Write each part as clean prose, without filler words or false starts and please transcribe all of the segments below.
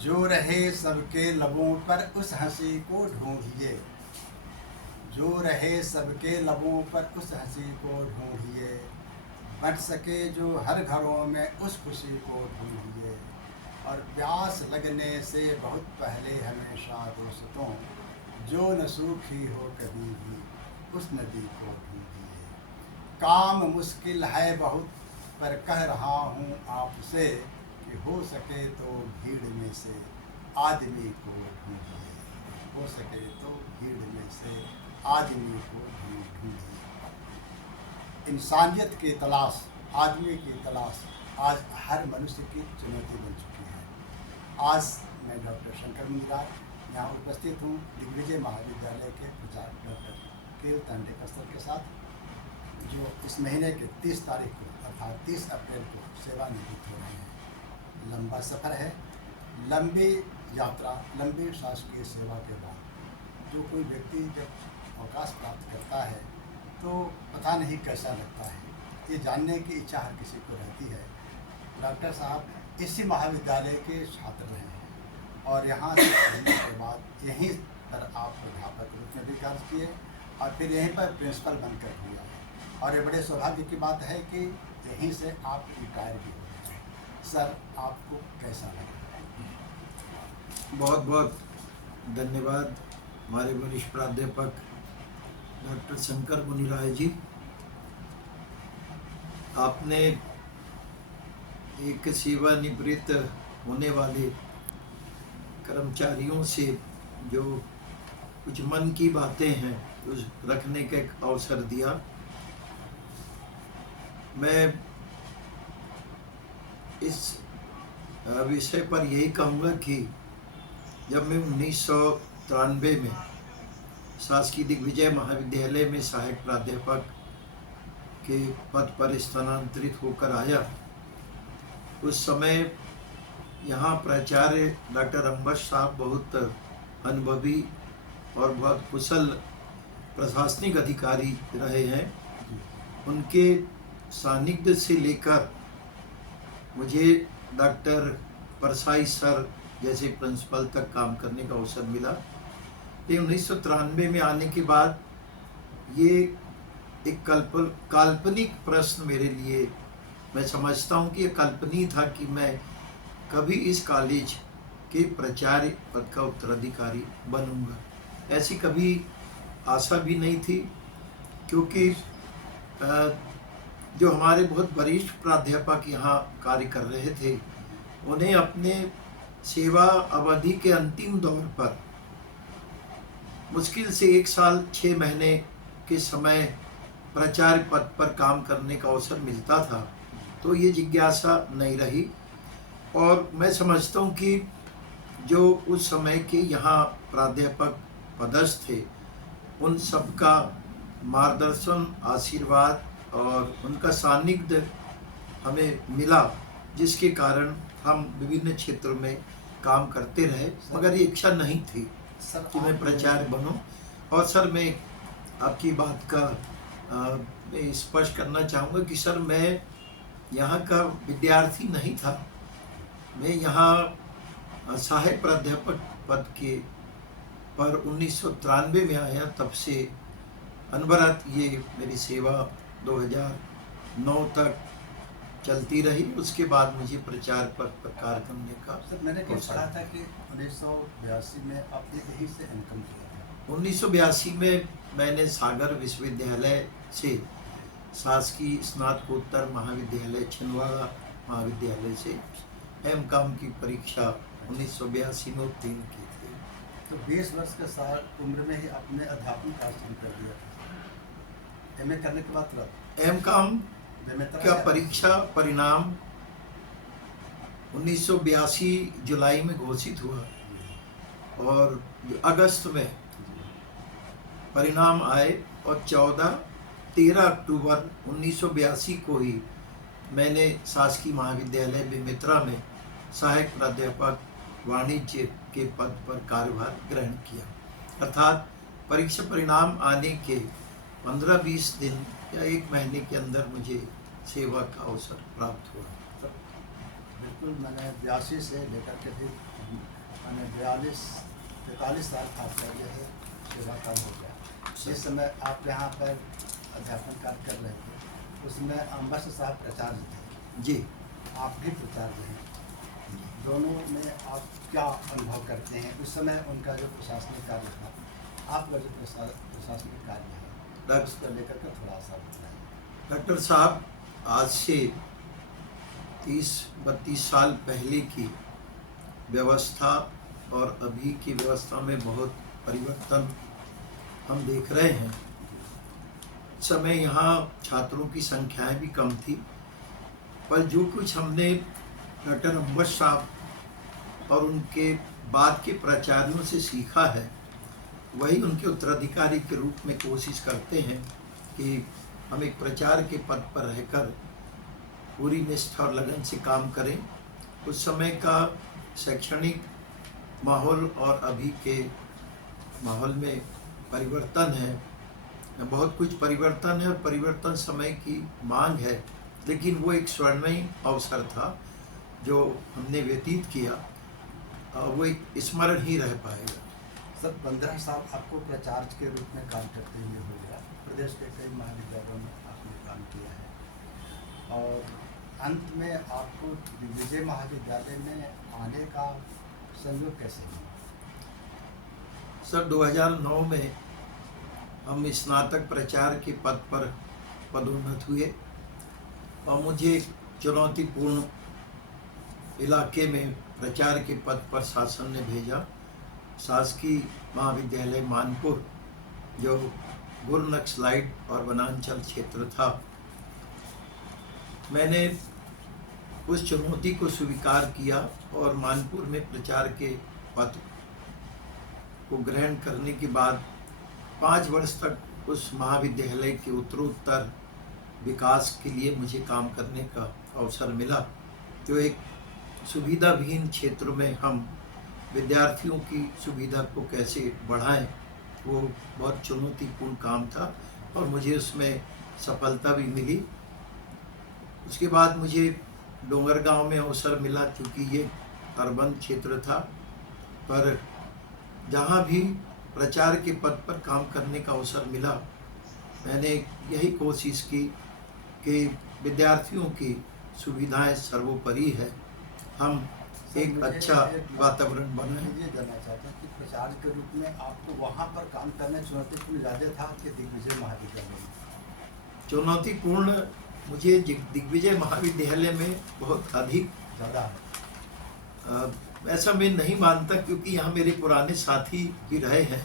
जो रहे सबके लबों पर उस हंसी को ढूंढिए, जो रहे सबके लबों पर उस हंसी को ढूंढिए, बट सके जो हर घरों में उस खुशी को ढूंढिए। और प्यास लगने से बहुत पहले हमेशा दोस्तों, जो न सूखी हो कभी भी उस नदी को ढूंढिए। काम मुश्किल है बहुत पर कह रहा हूँ आपसे कि हो सके तो भीड़ में से आदमी को ढूंढिए, हो सके तो भीड़ में से आदमी को ढूंढिए। इंसानियत की तलाश, आदमी की तलाश आज हर मनुष्य की चुनौती बन चुकी है। आज मैं डॉक्टर शंकर मुनिराज यहाँ उपस्थित हूँ दिग्विजय महाविद्यालय के प्राचार्य डॉक्टर केएल तांडेकस्तर के साथ, जो इस महीने के 30 तारीख को अर्थात 30 अप्रैल को सेवानिवृत्त हो रहे हैं। लंबा सफ़र है, लंबी यात्रा, लंबी शासकीय सेवा के बाद जो कोई व्यक्ति जब अवकाश प्राप्त करता है तो पता नहीं कैसा लगता है, ये जानने की इच्छा हर किसी को रहती है। डॉक्टर साहब इसी महाविद्यालय के छात्र रहे हैं और यहाँ से पढ़ने के बाद यहीं पर आप अध्यापक रूप में भी कार्य किए और फिर यहीं पर प्रिंसिपल बनकर हुआ है। और ये बड़े सौभाग्य की बात है कि यहीं से आप रिटायर भी हो गए। सर, आपको कैसा लगा? बहुत बहुत धन्यवाद हमारे वरिष्ठ प्राध्यापक डॉक्टर शंकर मुनिराज जी। आपने एक सेवानिवृत्त होने वाले कर्मचारियों से जो कुछ मन की बातें हैं उस रखने का एक अवसर दिया। मैं इस विषय पर यही कहूँगा कि जब मैं 1993 में शासकीय दिग्विजय महाविद्यालय में सहायक प्राध्यापक के पद पर स्थानांतरित होकर आया, उस समय यहाँ प्राचार्य डॉक्टर अम्बश साहब बहुत अनुभवी और बहुत कुशल प्रशासनिक अधिकारी रहे हैं। उनके सानिध्य से लेकर मुझे डॉक्टर परसाई सर जैसे प्रिंसिपल तक काम करने का अवसर मिला। ये 1993 में आने के बाद ये एक काल्पनिक प्रश्न मेरे लिए, मैं समझता हूँ कि ये काल्पनिक था कि मैं कभी इस कॉलेज के प्राचार्य पद का उत्तराधिकारी बनूंगा। ऐसी कभी आशा भी नहीं थी, क्योंकि जो हमारे बहुत वरिष्ठ प्राध्यापक यहाँ कार्य कर रहे थे, उन्हें अपने सेवा अवधि के अंतिम दौर पर मुश्किल से 1 साल 6 महीने के समय प्राचार्य पद पर काम करने का अवसर मिलता था, तो ये जिज्ञासा नहीं रही। और मैं समझता हूँ कि जो उस समय के यहाँ प्राध्यापक पदस्थ थे, उन सबका मार्गदर्शन, आशीर्वाद और उनका सानिध्य हमें मिला, जिसके कारण हम विभिन्न क्षेत्रों में काम करते रहे। मगर ये इच्छा नहीं थी कि मैं प्राचार्य बनूं। और सर, मैं आपकी बात का मैं स्पष्ट करना चाहूँगा कि सर, मैं यहाँ का विद्यार्थी नहीं था। मैं यहाँ सहायक प्राध्यापक पद के पर 1993 में आया। तब से अनवरत ये मेरी सेवा 2009 तक चलती रही। उसके बाद मुझे प्रचार पर कार्य करने का सर, मैंने पढ़ा था कि 1982 में आपने यहीं से इनकम किया था। 1982 में मैंने सागर विश्वविद्यालय से शासकीय स्नातकोत्तर महाविद्यालय छिंदवाड़ा महाविद्यालय से M.Com की परीक्षा 1982 में उत्तीर्ण की थी। तो 20 वर्ष के साल उम्र में ही आपने अध्यापन कार्य शुरू कर दिया। MA करने के बाद M.Com का परीक्षा परिणाम 1982 जुलाई में घोषित हुआ और अगस्त में परिणाम आए और 13 अक्टूबर 1982 को ही मैंने शासकीय महाविद्यालय बेमेतरा में सहायक प्राध्यापक वाणिज्य के पद पर कार्यभार ग्रहण किया। अर्थात परीक्षा परिणाम आने के 15-20 दिन या 1 महीने के अंदर मुझे सेवा का अवसर प्राप्त हुआ। बिल्कुल, मैंने 82 से लेकर के फिर मैंने 43 साल कार्य है सेवा काम हो गया। जिस समय आप यहाँ पर अध्यापन कार्य कर रहे थे उसमें अम्बस साहब प्राचार्य थे, जी। आप भी प्राचार्य हैं, दोनों में आप क्या अनुभव करते हैं? उस समय उनका जो प्रशासनिक कार्य था, आपका जो प्रशासनिक कार्य है, उसको लेकर के थोड़ा सा बताएं। डॉक्टर साहब, आज से 30-32 साल पहले की व्यवस्था और अभी की व्यवस्था में बहुत परिवर्तन हम देख रहे हैं। इस समय यहाँ छात्रों की संख्याएं भी कम थी, पर जो कुछ हमने डॉक्टर अम्बस साहब और उनके बाद के प्राचार्यों से सीखा है, वही उनके उत्तराधिकारी के रूप में कोशिश करते हैं कि हम एक प्रचार के पद पर रहकर पूरी निष्ठा और लगन से काम करें। उस समय का शैक्षणिक माहौल और अभी के माहौल में परिवर्तन है, बहुत कुछ परिवर्तन है और परिवर्तन समय की मांग है, लेकिन वो एक स्वर्णिम अवसर था जो हमने व्यतीत किया, वो एक स्मरण ही रह पाएगा। सर, 15 साल आपको प्राचार्य के रूप में काम करते हुए हो गया, प्रदेश के कई महाविद्यालयों में आपने काम किया है और अंत में आपको दिग्विजय महाविद्यालय में आने का संयोग कैसे हुआ? सर, 2009 में हम स्नातक प्राचार्य के पद पर पदोन्नत हुए और मुझे एक चुनौतीपूर्ण इलाके में प्राचार्य के पद पर शासन ने भेजा। शासकीय महाविद्यालय मानपुर, जो गुर नक्सलाइट और वनांचल क्षेत्र था। मैंने उस चुनौती को स्वीकार किया और मानपुर में प्राचार्य के पद को ग्रहण करने के बाद 5 वर्ष तक उस महाविद्यालय के उत्तरोत्तर विकास के लिए मुझे काम करने का अवसर मिला। तो एक सुविधाविहीन क्षेत्र में हम विद्यार्थियों की सुविधा को कैसे बढ़ाएं, वो बहुत चुनौतीपूर्ण काम था और मुझे उसमें सफलता भी मिली। उसके बाद मुझे डोंगरगांव में अवसर मिला, क्योंकि ये अर्बन क्षेत्र था, पर जहाँ भी प्राचार्य के पद पर काम करने का अवसर मिला, मैंने यही कोशिश की कि विद्यार्थियों की सुविधाएं सर्वोपरि है, हम एक अच्छा वातावरण बनाएं। ये जानना चाहता हूँ कि प्राचार्य के रूप में आपको वहाँ पर काम करने चुनौतीपूर्ण ज़्यादा था कि दिग्विजय महाविद्यालय में? चुनौतीपूर्ण मुझे दिग्विजय महाविद्यालय में बहुत अधिक ज़्यादा है। ऐसा मैं नहीं मानता, क्योंकि यहाँ मेरे पुराने साथी भी रहे हैं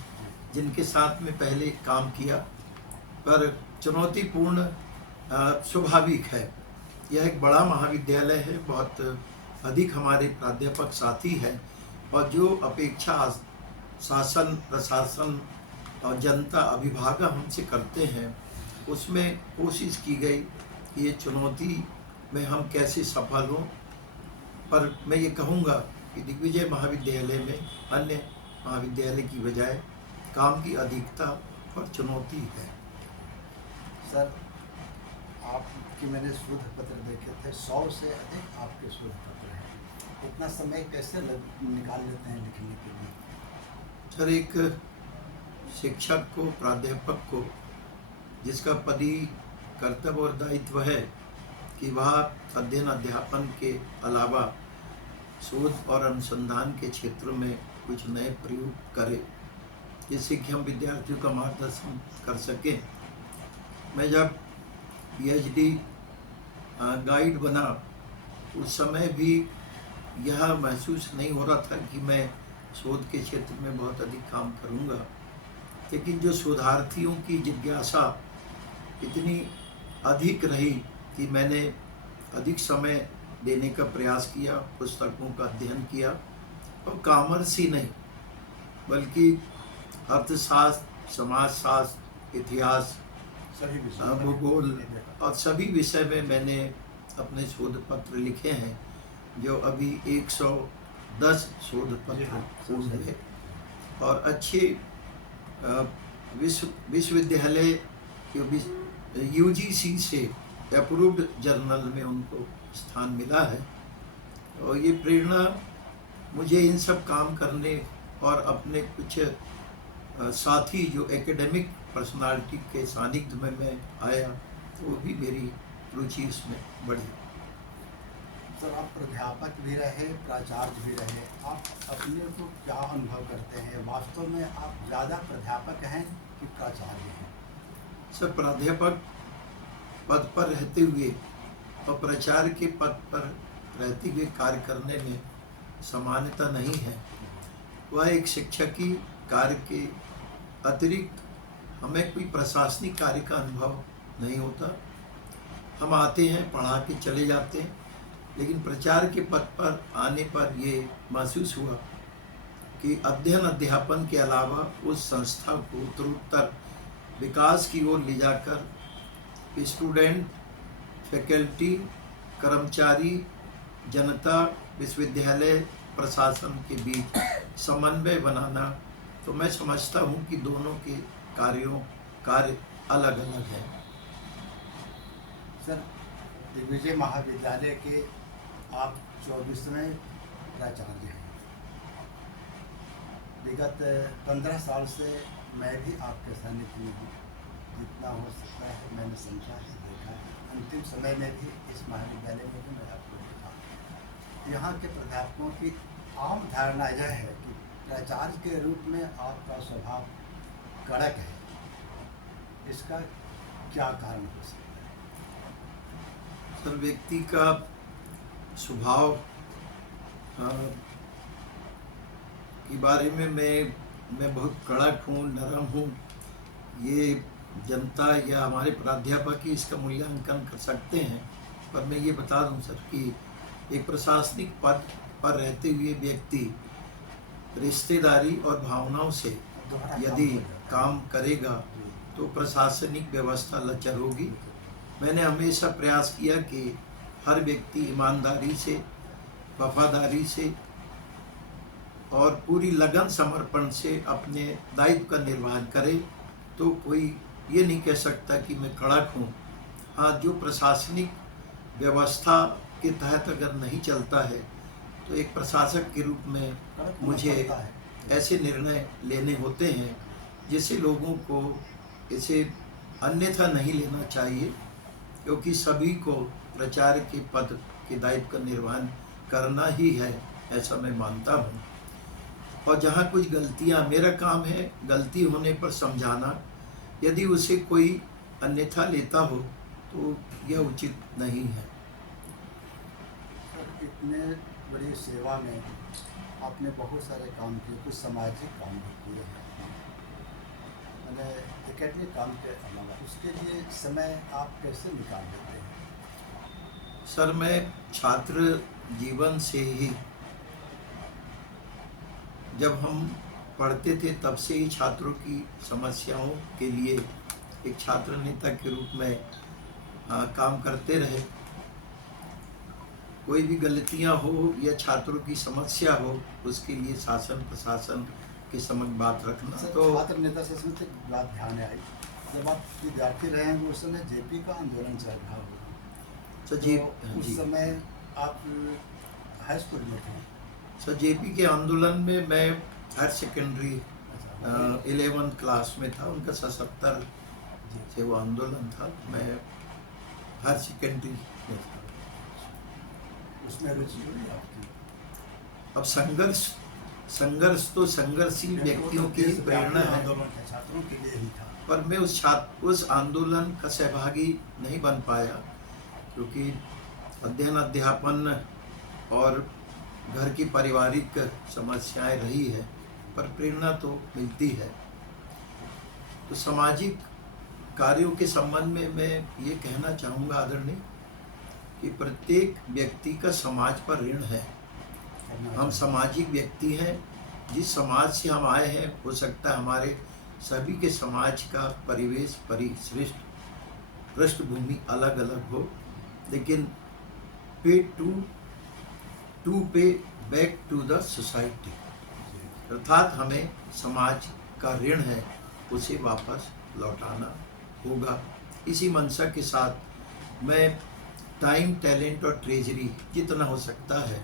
जिनके साथ में पहले काम किया, पर चुनौतीपूर्ण स्वाभाविक है। यह एक बड़ा महाविद्यालय है, बहुत अधिक हमारे प्राध्यापक साथी हैं और जो अपेक्षा शासन, प्रशासन और जनता, अभिभावक हमसे करते हैं, उसमें कोशिश की गई कि ये चुनौती में हम कैसे सफल हों। पर मैं ये कहूँगा कि दिग्विजय महाविद्यालय में अन्य महाविद्यालय की बजाय काम की अधिकता और चुनौती है। सर, आपकी मैंने शोध पत्र देखे थे, 100 से अधिक आपके शोध पत्र हैं। इतना समय कैसे निकाल लेते हैं लिखने के लिए? सर, एक शिक्षक को, प्राध्यापक को, जिसका पदी कर्तव्य और दायित्व है कि वह अध्ययन अध्यापन के अलावा शोध और अनुसंधान के क्षेत्र में कुछ नए प्रयोग करे, जिससे कि हम विद्यार्थियों का मार्गदर्शन कर सकें। मैं जब PhD गाइड बना, उस समय भी यह महसूस नहीं हो रहा था कि मैं शोध के क्षेत्र में बहुत अधिक काम करूंगा, लेकिन जो शोधार्थियों की जिज्ञासा इतनी अधिक रही कि मैंने अधिक समय देने का प्रयास किया, पुस्तकों का अध्ययन किया और कॉमर्स ही नहीं बल्कि अर्थशास्त्र, समाजशास्त्र, इतिहास, भूगोल और सभी विषय में मैंने अपने शोध पत्र लिखे हैं, जो अभी 110 शोध पत्र पूर्ण है और अच्छे विश्वविद्यालय UGC से अप्रूव्ड जर्नल में उनको स्थान मिला है। और ये प्रेरणा मुझे इन सब काम करने और अपने कुछ साथी जो एकेडमिक पर्सनालिटी के सानिध्य में मैं आया, तो वो भी मेरी रुचि इसमें बढ़ी। सर, आप प्राध्यापक भी रहे, प्राचार्य भी रहे, आप अपने को क्या अनुभव करते हैं? वास्तव में आप ज़्यादा प्राध्यापक हैं कि प्राचार्य हैं? सर, प्राध्यापक पद पर रहते हुए और प्राचार्य के पद पर रहते हुए कार्य करने में समानता नहीं है। वह एक शिक्षकी कार्य के अतिरिक्त हमें कोई प्रशासनिक कार्य का अनुभव नहीं होता। हम आते हैं, पढ़ा के चले जाते हैं, लेकिन प्राचार्य के पद पर आने पर ये महसूस हुआ कि अध्ययन अध्यापन के अलावा उस संस्था को उत्तरोत्तर विकास की ओर ले जाकर स्टूडेंट, फैकल्टी, कर्मचारी, जनता, विश्वविद्यालय प्रशासन के बीच समन्वय बनाना, तो मैं समझता हूँ कि दोनों के कार्य अलग अलग हैं। सर, दिग्विजय महाविद्यालय के आप 24वें प्राचार्य हैं। विगत 15 साल से मैं भी आपके सानिध्य में हूँ। जितना हो सकता है मैंने समझा है, देखा है। अंतिम समय में भी इस महाविद्यालय में भी मैं आपको देखा। यहाँ के प्राध्यापकों की आम धारणा यह है कि प्राचार्य के रूप में आपका स्वभाव कड़क है। इसका क्या कारण हो सकता है? सर, व्यक्ति का स्वभाव के बारे में मैं बहुत कड़क हूँ, नरम हूँ, ये जनता या हमारे प्राध्यापक ही इसका मूल्यांकन कर सकते हैं। पर मैं ये बता दूं सर कि एक प्रशासनिक पद पर रहते हुए व्यक्ति रिश्तेदारी और भावनाओं से यदि काम करेगा तो प्रशासनिक व्यवस्था लचर होगी। मैंने हमेशा प्रयास किया कि हर व्यक्ति ईमानदारी से, वफादारी से और पूरी लगन समर्पण से अपने दायित्व का निर्वहन करे, तो कोई ये नहीं कह सकता कि मैं कड़क हूँ। हाँ, जो प्रशासनिक व्यवस्था के तहत अगर नहीं चलता है तो एक प्रशासक के रूप में मुझे ऐसे निर्णय लेने होते हैं जिससे लोगों को इसे अन्यथा नहीं लेना चाहिए, क्योंकि सभी को प्राचार्य के पद के दायित्व का निर्वहन करना ही है, ऐसा मैं मानता हूँ। और जहाँ कुछ गलतियाँ, मेरा काम है गलती होने पर समझाना। यदि उसे कोई अन्यथा लेता हो तो यह उचित नहीं है। इतने बड़ी सेवा में आपने बहुत सारे काम किए, कुछ सामाजिक काम भी किए हैं। मैंने एकेडमिक काम के अलावा उसके लिए समय आप कैसे निकाल लेते हैं? सर, मैं छात्र जीवन से ही, जब हम पढ़ते थे तब से ही छात्रों की समस्याओं के लिए एक छात्र नेता के रूप में काम करते रहे। कोई भी गलतियां हो या छात्रों की समस्या हो, उसके लिए शासन प्रशासन के समक्ष बात रखना। तो छात्र नेता से एक बात ध्यान में आई, जब आप विद्यार्थी रहे हैं उस समय जेपी का आंदोलन चल रहा होगा। सर जी, उस समय आप हाई स्कूल में थे। सर, जेपी के आंदोलन में मैं हायर सेकेंडरी 11th क्लास में था। उनका 77 से वो आंदोलन था, मैं हायर सेकेंडरी में था। उसमें रुचि हुई आपकी? अब संघर्ष तो संघर्षशील व्यक्तियों की प्रेरणा है, छात्रों के लिए ही था। पर मैं उस आंदोलन का सहभागी नहीं बन पाया, क्योंकि अध्ययन अध्यापन और घर की पारिवारिक समस्याएं रही है, पर प्रेरणा तो मिलती है। तो सामाजिक कार्यों के संबंध में मैं ये कहना चाहूँगा आदरणीय कि प्रत्येक व्यक्ति का समाज पर ऋण है। हम सामाजिक व्यक्ति हैं। जिस समाज से हम आए हैं, हो सकता है हमारे सभी के समाज का परिवेश, परिसृष्ट, पृष्ठभूमि अलग अलग हो, लेकिन पे बैक टू द सोसाइटी, अर्थात हमें समाज का ऋण है, उसे वापस लौटाना होगा। इसी मंशा के साथ मैं टाइम, टैलेंट और ट्रेजरी जितना हो सकता है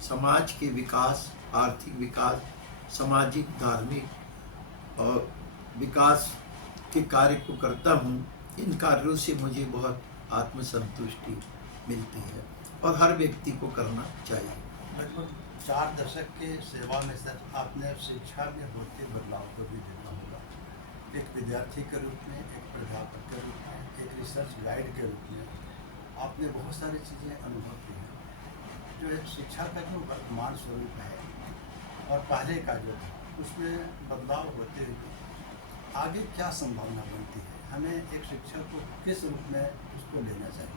समाज के विकास, आर्थिक विकास, सामाजिक, धार्मिक और विकास के कार्य को करता हूँ, इन कार्यों से मुझे बहुत आत्मसंतुष्टि मिलती है और हर व्यक्ति को करना चाहिए। लगभग 4 दशक के सेवा में सर आपने शिक्षा में होते बदलाव को भी देखा होगा। एक विद्यार्थी के रूप में, एक प्राध्यापक के रूप में, एक रिसर्च गाइड के रूप में आपने बहुत सारी चीज़ें अनुभव की हैं। जो एक शिक्षा का जो वर्तमान स्वरूप है और पहले का जो था, उसमें बदलाव होते हुए आगे क्या संभावना बनती है? हमें एक शिक्षक को किस रूप में उसको लेना चाहिए?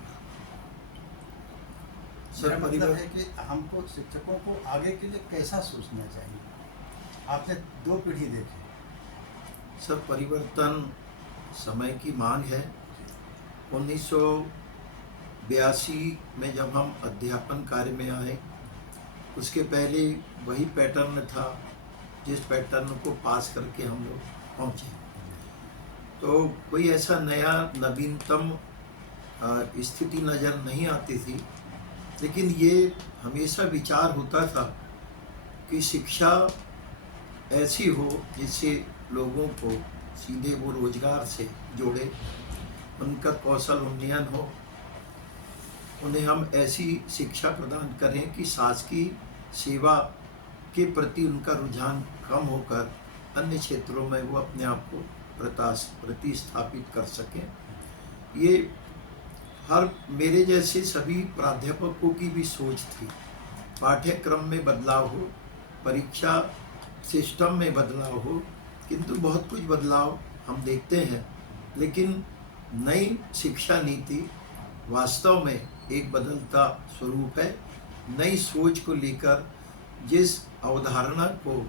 मेरा मतलब है कि हमको शिक्षकों को आगे के लिए कैसा सोचना चाहिए? आपने 2 पीढ़ी देखी। सर, परिवर्तन समय की मांग है। 1982 में जब हम अध्यापन कार्य में आए, उसके पहले वही पैटर्न था जिस पैटर्न को पास करके हम लोग पहुँचे। तो कोई ऐसा नया नवीनतम स्थिति नज़र नहीं आती थी, लेकिन ये हमेशा विचार होता था कि शिक्षा ऐसी हो जिससे लोगों को सीधे वो रोजगार से जोड़े, उनका कौशल उन्नयन हो, उन्हें हम ऐसी शिक्षा प्रदान करें कि शासकीय सेवा के प्रति उनका रुझान कम होकर अन्य क्षेत्रों में वो अपने आप को प्रतिस्थापित कर सकें। ये हर मेरे जैसे सभी प्राध्यापकों की भी सोच थी। पाठ्यक्रम में बदलाव हो, परीक्षा सिस्टम में बदलाव हो, किंतु बहुत कुछ बदलाव हम देखते हैं, लेकिन नई शिक्षा नीति वास्तव में एक बदलता स्वरूप है। नई सोच को लेकर जिस अवधारणा को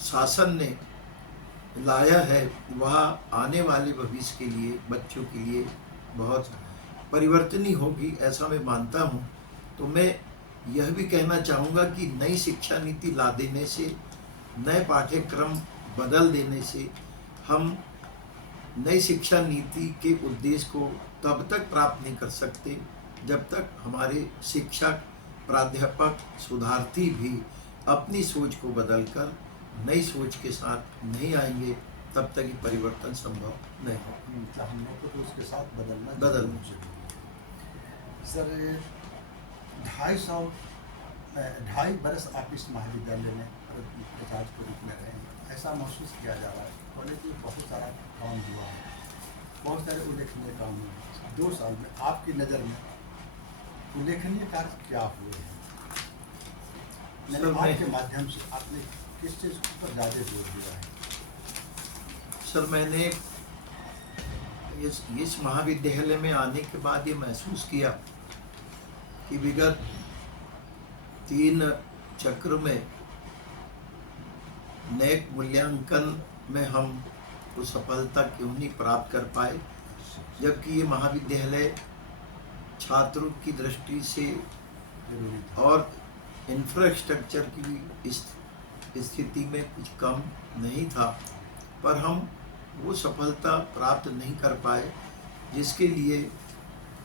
शासन ने लाया है, वह आने वाले भविष्य के लिए, बच्चों के लिए बहुत परिवर्तनीय होगी, ऐसा मैं मानता हूँ। तो मैं यह भी कहना चाहूँगा कि नई शिक्षा नीति ला देने से, नए पाठ्यक्रम बदल देने से हम नई शिक्षा नीति के उद्देश्य को तब तक प्राप्त नहीं कर सकते जब तक हमारे शिक्षक, प्राध्यापक, शोधार्थी भी अपनी सोच को बदलकर नई सोच के साथ नहीं आएंगे, तब तक ही परिवर्तन संभव नहीं हो। हम लोग को तो उसके साथ बदलना चाहिए। सर, 2.5 बरस आप इस महाविद्यालय में प्राचार्य के रूप में रहे हैं। ऐसा महसूस किया जा रहा है कॉलेज में बहुत सारा काम हुआ है, बहुत सारे उल्लेखनीय काम हुए। 2 साल में आपकी नज़र में उल्लेखनीय कार्य क्या हुए हैं? आपके माध्यम से आपने किस चीज़ पर ज़्यादा जोर दिया है? सर, मैंने इस महाविद्यालय में आने के बाद ये महसूस किया कि विगत 3 चक्र में नेक मूल्यांकन में हम वो सफलता क्यों नहीं प्राप्त कर पाए, जबकि ये महाविद्यालय छात्रों की दृष्टि से और इंफ्रास्ट्रक्चर की स्थिति में कुछ कम नहीं था, पर हम वो सफलता प्राप्त नहीं कर पाए, जिसके लिए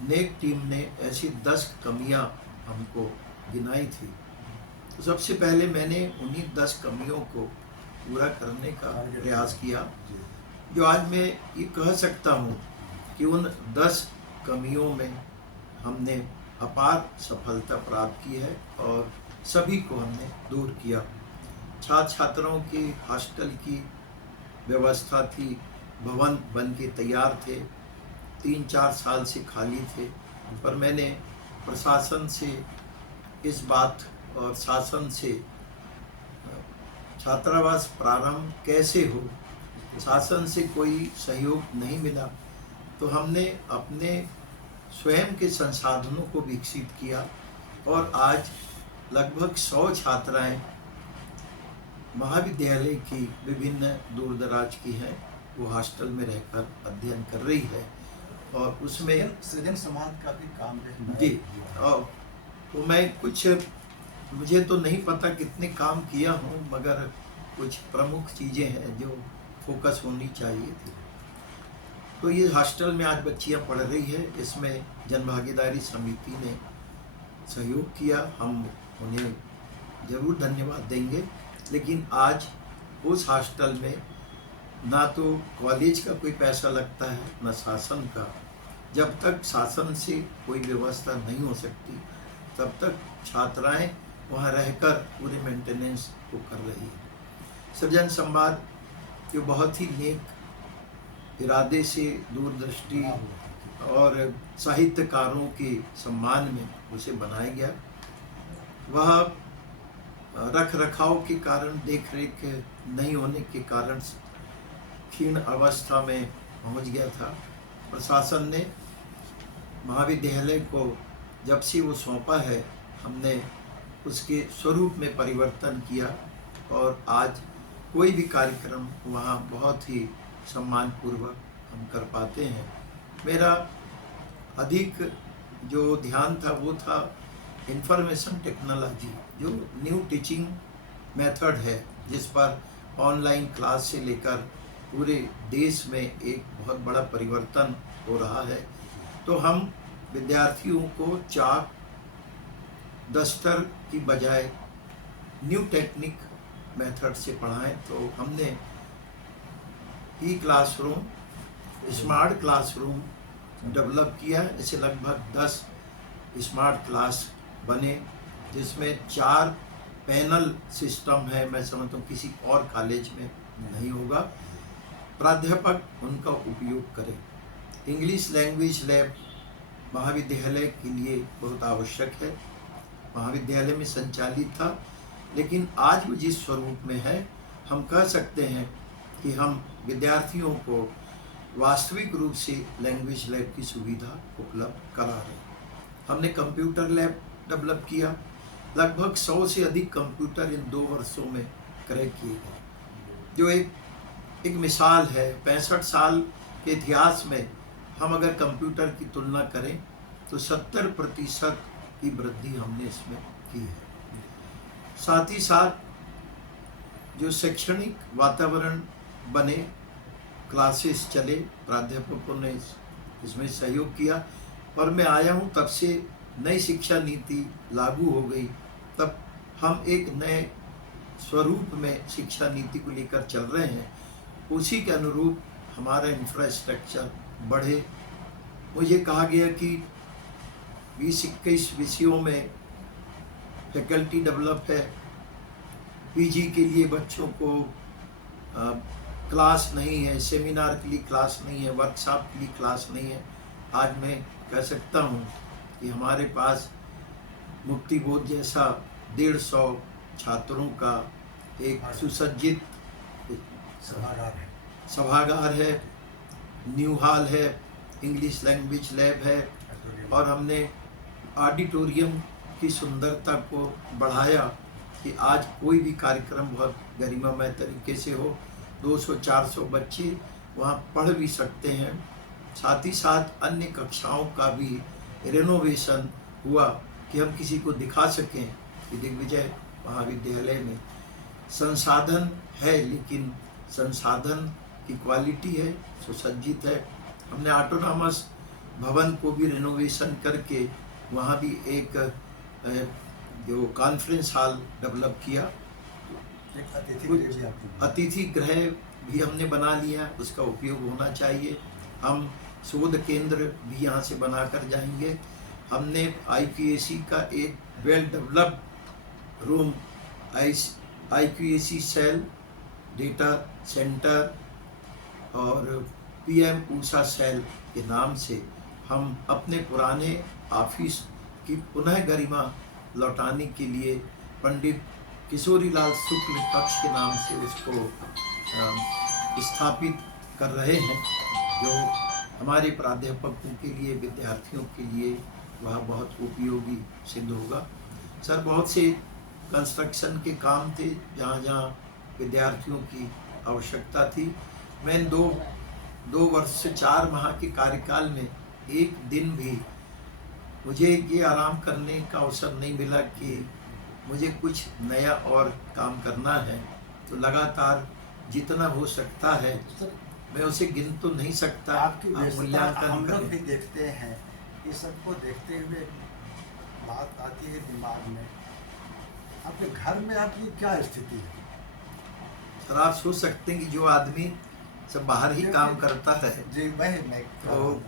नेक टीम ने ऐसी 10 कमियां हमको गिनाई थी। तो सबसे पहले मैंने उन्हीं 10 कमियों को पूरा करने का प्रयास किया, जो आज मैं ये कह सकता हूँ कि उन 10 कमियों में हमने अपार सफलता प्राप्त की है और सभी को हमने दूर किया। छात्र छात्राओं के हॉस्टल की व्यवस्था थी, भवन बन के तैयार थे, 3-4 साल से खाली थे, पर मैंने प्रशासन से इस बात और शासन से छात्रावास प्रारंभ कैसे हो, शासन से कोई सहयोग नहीं मिला, तो हमने अपने स्वयं के संसाधनों को विकसित किया और आज लगभग 100 छात्राएं महाविद्यालय की विभिन्न दूर दराज की हैं, वो हॉस्टल में रहकर अध्ययन कर रही है और उसमें सृजन समाज का भी काम जी। और तो मैं मुझे तो नहीं पता कितने काम किया हूँ, मगर कुछ प्रमुख चीज़ें हैं जो फोकस होनी चाहिए थी। तो ये हॉस्टल में आज बच्चियाँ पढ़ रही है, इसमें जन भागीदारी समिति ने सहयोग किया। हम उन्हें ज़रूर धन्यवाद देंगे। लेकिन आज उस हॉस्टल में ना तो कॉलेज का कोई पैसा लगता है, ना शासन का। जब तक शासन से कोई व्यवस्था नहीं हो सकती तब तक छात्राएं वहाँ रहकर पूरे मेंटेनेंस को कर रही है। सृजन संवाद जो बहुत ही नेक इरादे से, दूरदृष्टि और साहित्यकारों के सम्मान में उसे बनाया गया, वह रख रखाव के कारण, देख रेख नहीं होने के कारण क्षीण अवस्था में पहुंच गया था। प्रशासन ने महाविद्यालय को जब से वो सौंपा है, हमने उसके स्वरूप में परिवर्तन किया और आज कोई भी कार्यक्रम वहाँ बहुत ही सम्मानपूर्वक हम कर पाते हैं। मेरा अधिक जो ध्यान था वो था इंफॉर्मेशन टेक्नोलॉजी, जो न्यू टीचिंग मेथड है, जिस पर ऑनलाइन क्लास से लेकर पूरे देश में एक बहुत बड़ा परिवर्तन हो रहा है। तो हम विद्यार्थियों को चाक दस्तर की बजाय न्यू टेक्निक मेथड से पढ़ाएं। तो हमने ई क्लासरूम, स्मार्ट क्लासरूम डेवलप किया, जैसे लगभग 10 स्मार्ट क्लास बने, जिसमें 4 पैनल सिस्टम है। मैं समझता हूँ किसी और कॉलेज में नहीं होगा। प्राध्यापक उनका उपयोग करें। इंग्लिश लैंग्वेज लैब महाविद्यालय के लिए बहुत आवश्यक है, महाविद्यालय में संचालित था, लेकिन आज वो जिस स्वरूप में है, हम कह सकते हैं कि हम विद्यार्थियों को वास्तविक रूप से लैंग्वेज लैब की सुविधा उपलब्ध करा रहे हैं। हमने कंप्यूटर लैब डेवलप किया, लगभग 100 से अधिक कंप्यूटर इन 2 वर्षों में क्रय किए गए, जो एक मिसाल है। 65 साल के इतिहास में हम अगर कंप्यूटर की तुलना करें तो 70% की वृद्धि हमने इसमें की है। साथ ही साथ जो शैक्षणिक वातावरण बने, क्लासेस चले, प्राध्यापकों ने इसमें सहयोग किया। और मैं आया हूँ तब से नई शिक्षा नीति लागू हो गई, तब हम एक नए स्वरूप में शिक्षा नीति को लेकर चल रहे हैं। उसी के अनुरूप हमारा इंफ्रास्ट्रक्चर बढ़े। मुझे कहा गया कि 20-21 विषयों में फैकल्टी डेवलप है, पीजी के लिए बच्चों को क्लास नहीं है, सेमिनार के लिए क्लास नहीं है, वर्कशॉप के लिए क्लास नहीं है। आज मैं कह सकता हूँ कि हमारे पास मुक्ति बोध जैसा 150 छात्रों का एक सुसज्जित सभागार है, न्यू हॉल है, इंग्लिश लैंग्वेज लैब है, और हमने ऑडिटोरियम की सुंदरता को बढ़ाया कि आज कोई भी कार्यक्रम बहुत गरिमामय तरीके से हो। 200-400 बच्चे वहाँ पढ़ भी सकते हैं। साथ ही साथ अन्य कक्षाओं का भी रेनोवेशन हुआ कि हम किसी को दिखा सकें कि दिग्विजय महाविद्यालय में संसाधन है, लेकिन संसाधन की क्वालिटी है, सुसज्जित है। हमने ऑटोनॉमस भवन को भी रेनोवेशन करके वहाँ भी एक जो कॉन्फ्रेंस हॉल डेवलप किया। अतिथि गृह भी हमने बना लिया, उसका उपयोग होना चाहिए। हम शोध केंद्र भी यहाँ से बनाकर जाएंगे। हमने IQAC का एक well developed room, IQAC cell, data centre और PM ऊषा सेल के नाम से हम अपने पुराने ऑफिस की पुनः गरिमा लौटाने के लिए पंडित किशोरीलाल शुक्ल कक्ष के नाम से उसको स्थापित कर रहे हैं, जो हमारे प्राध्यापकों के लिए, विद्यार्थियों के लिए वह बहुत उपयोगी सिद्ध होगा। सर, बहुत से कंस्ट्रक्शन के काम थे जहाँ जहाँ विद्यार्थियों की आवश्यकता थी। मैं 2 वर्ष से 4 माह के कार्यकाल में एक दिन भी मुझे ये आराम करने का अवसर नहीं मिला कि मुझे कुछ नया और काम करना है। तो लगातार जितना हो सकता है मैं उसे गिन तो नहीं सकता, आपकी मूल्यांकन हम लोग करें। भी देखते हैं। ये सबको देखते हुए बात आती है दिमाग में आपके घर में आपकी क्या स्थिति है? सर आप सोच सकते हैं कि जो आदमी सब बाहर ही काम करता है जी वही मैं तो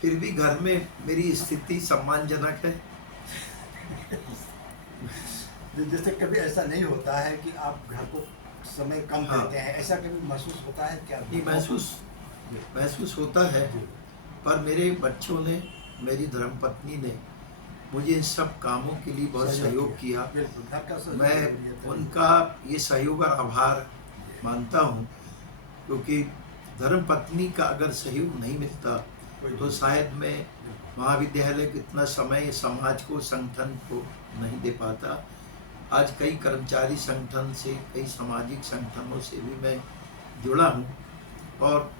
फिर भी घर में मेरी स्थिति सम्मानजनक है। जैसे कभी ऐसा नहीं होता है कि आप घर को समय कम हाँ। देते हैं, ऐसा कभी महसूस होता है क्या? ये महसूस होता है, जी, पर मेरे बच्चों ने, मेरी धर्मपत्नी ने मुझे इन सब कामों के लिए बहुत सहयोग किया। बिल्कुल, घर का सहयोग मैं जरूरी है, तभी। उनका ये सहयोग और आभार मानता हूँ, क्योंकि धर्मपत्नी का अगर सहयोग नहीं मिलता तो शायद मैं महाविद्यालय को इतना समय समाज को, संगठन को नहीं दे पाता। आज कई कर्मचारी संगठन से, कई सामाजिक संगठनों से भी मैं जुड़ा हूँ और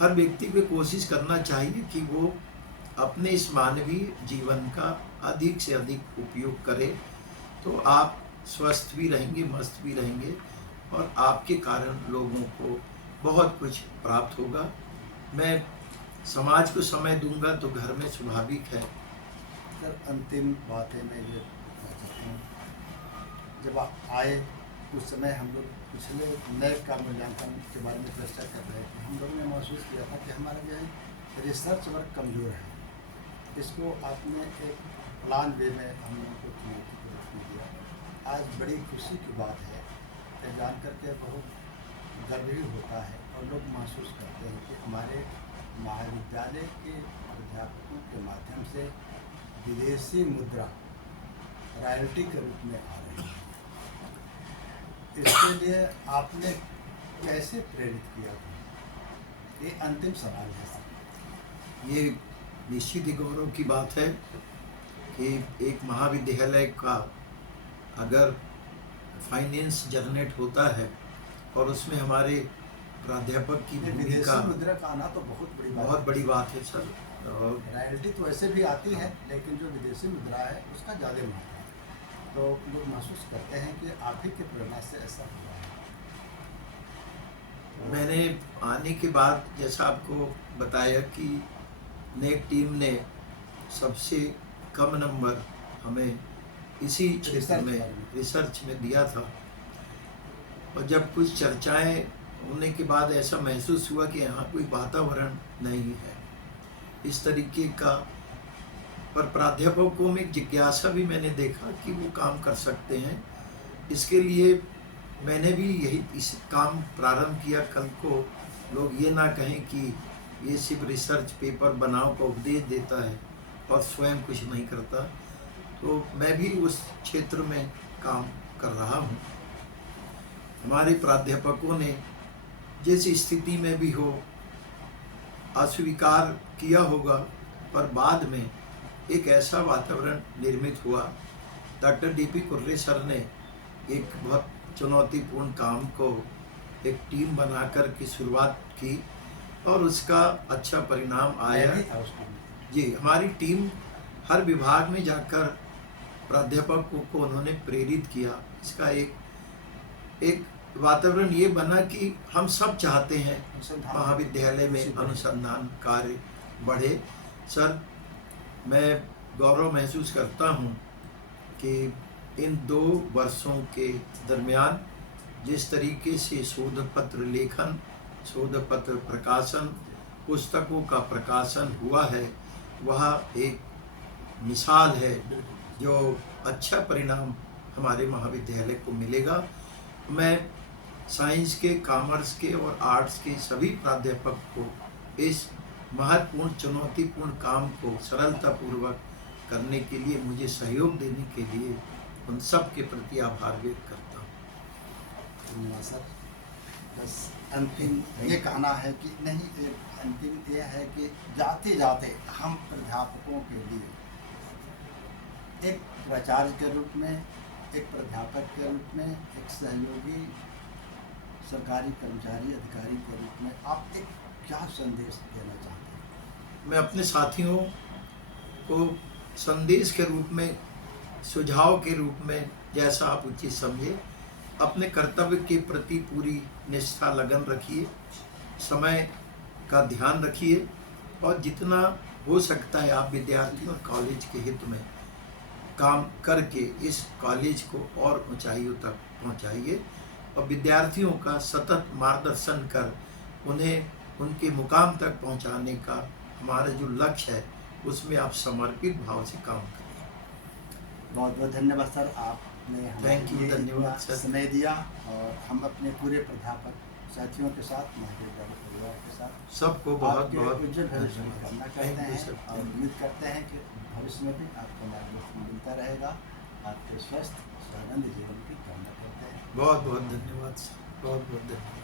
हर व्यक्ति को कोशिश करना चाहिए कि वो अपने इस मानवीय जीवन का अधिक से अधिक उपयोग करे, तो आप स्वस्थ भी रहेंगे, मस्त भी रहेंगे और आपके कारण लोगों को बहुत कुछ प्राप्त होगा। मैं समाज को समय दूंगा तो घर में स्वाभाविक है। सर अंतिम बातें मैं ये कहना चाहता हूँ, जब आप आए उस समय हम लोग पिछले नए का मूल्यांकन के बारे में चर्चा कर रहे थे। हम लोगों ने महसूस किया था कि हमारा जो है रिसर्च वर्क कमज़ोर है। इसको आपने एक प्लान वे में हम लोगों को चुनौती के रूप में दिया। आज बड़ी खुशी की बात है, ये जान करके बहुत गर्व भी होता है और लोग महसूस करते हैं कि हमारे महाविद्यालय के अध्यापकों के माध्यम से विदेशी मुद्रा रॉयल्टी के रूप में आ रही है। इसके लिए आपने कैसे प्रेरित किया था? ये अंतिम सवाल है सर। ये निश्चित ही गौरव की बात है कि एक महाविद्यालय का अगर फाइनेंस जनरेट होता है और उसमें हमारे प्राध्यापक की भूमिका, विदेशी मुद्रा का आना तो बहुत बड़ी बात है सर। और रॉयल्टी तो ऐसे भी आती है, लेकिन जो विदेशी मुद्रा है उसका ज़्यादा महत्व है। तो लोग महसूस करते हैं कि आप ही के प्रेरणा से ऐसा हुआ है। मैंने आने के बाद जैसा आपको बताया कि नेक टीम ने सबसे कम नंबर हमें इसी क्षेत्र में रिसर्च में दिया था, और जब कुछ चर्चाएं होने के बाद ऐसा महसूस हुआ कि यहाँ कोई वातावरण नहीं है इस तरीके का, पर प्राध्यापकों में एक जिज्ञासा भी मैंने देखा कि वो काम कर सकते हैं। इसके लिए मैंने भी यही इस काम प्रारंभ किया। कल को लोग ये ना कहें कि ये सिर्फ रिसर्च पेपर बनाओ का उपदेश देता है और स्वयं कुछ नहीं करता, तो मैं भी उस क्षेत्र में काम कर रहा हूँ। हमारे प्राध्यापकों ने जिस स्थिति में भी हो अस्वीकार किया होगा, पर बाद में एक ऐसा वातावरण निर्मित हुआ। डॉक्टर डीपी कुर्रे सर ने एक बहुत चुनौतीपूर्ण काम को एक टीम बनाकर की शुरुआत की और उसका अच्छा परिणाम आया। जी, हमारी टीम हर विभाग में जाकर प्राध्यापकों को उन्होंने प्रेरित किया। इसका एक वातावरण ये बना कि हम सब चाहते हैं महाविद्यालय में अनुसंधान कार्य बढ़े। सर, मैं गौरव महसूस करता हूँ कि इन 2 वर्षों के दरमियान जिस तरीके से शोध पत्र लेखन, शोध पत्र प्रकाशन, पुस्तकों का प्रकाशन हुआ है, वह एक मिसाल है जो अच्छा परिणाम हमारे महाविद्यालय को मिलेगा। मैं साइंस के, कॉमर्स के और आर्ट्स के सभी प्राध्यापक को इस महत्वपूर्ण चुनौतीपूर्ण काम को सरलतापूर्वक करने के लिए, मुझे सहयोग देने के लिए उन सब के प्रति आभार व्यक्त करता हूँ। धन्यवाद सर। बस अंतिम ये कहना है कि नहीं, एक अंतिम ये है कि जाते जाते हम प्राध्यापकों के लिए एक प्राचार्य के रूप में, एक प्राध्यापक के रूप में, एक सहयोगी सरकारी कर्मचारी अधिकारी के रूप में आप एक क्या संदेश देना चाहते हैं? मैं अपने साथियों को संदेश के रूप में, सुझाव के रूप में, जैसा आप उचित समझे, अपने कर्तव्य के प्रति पूरी निष्ठा लगन रखिए, समय का ध्यान रखिए और जितना हो सकता है आप विद्यार्थी और कॉलेज के हित में काम करके इस कॉलेज को और ऊंचाइयों तक पहुंचाइए और विद्यार्थियों का सतत मार्गदर्शन कर उन्हें उनके मुकाम तक पहुंचाने का हमारा जो लक्ष्य है उसमें आप समर्पित भाव से काम करिए। बहुत बहुत धन्यवाद सर, आपने Thank you, हमें ये धन्यवाद इतना सर। समय दिया और हम अपने पूरे प्राध्यापक साथियों के साथ, महाविद्यालय परिवार के साथ सबको बहुत आपके बहुत उज्जवल भविष्य की धन्यवाद। कामना Thank करते you, हैं sir. और उम्मीद करते हैं कि भविष्य में भी आपको मार्गदर्शन मिलता रहेगा। आपके स्वस्थ स्वानंद जीवन की कामना करते हैं। बहुत बहुत धन्यवाद सर, बहुत बहुत धन्यवाद।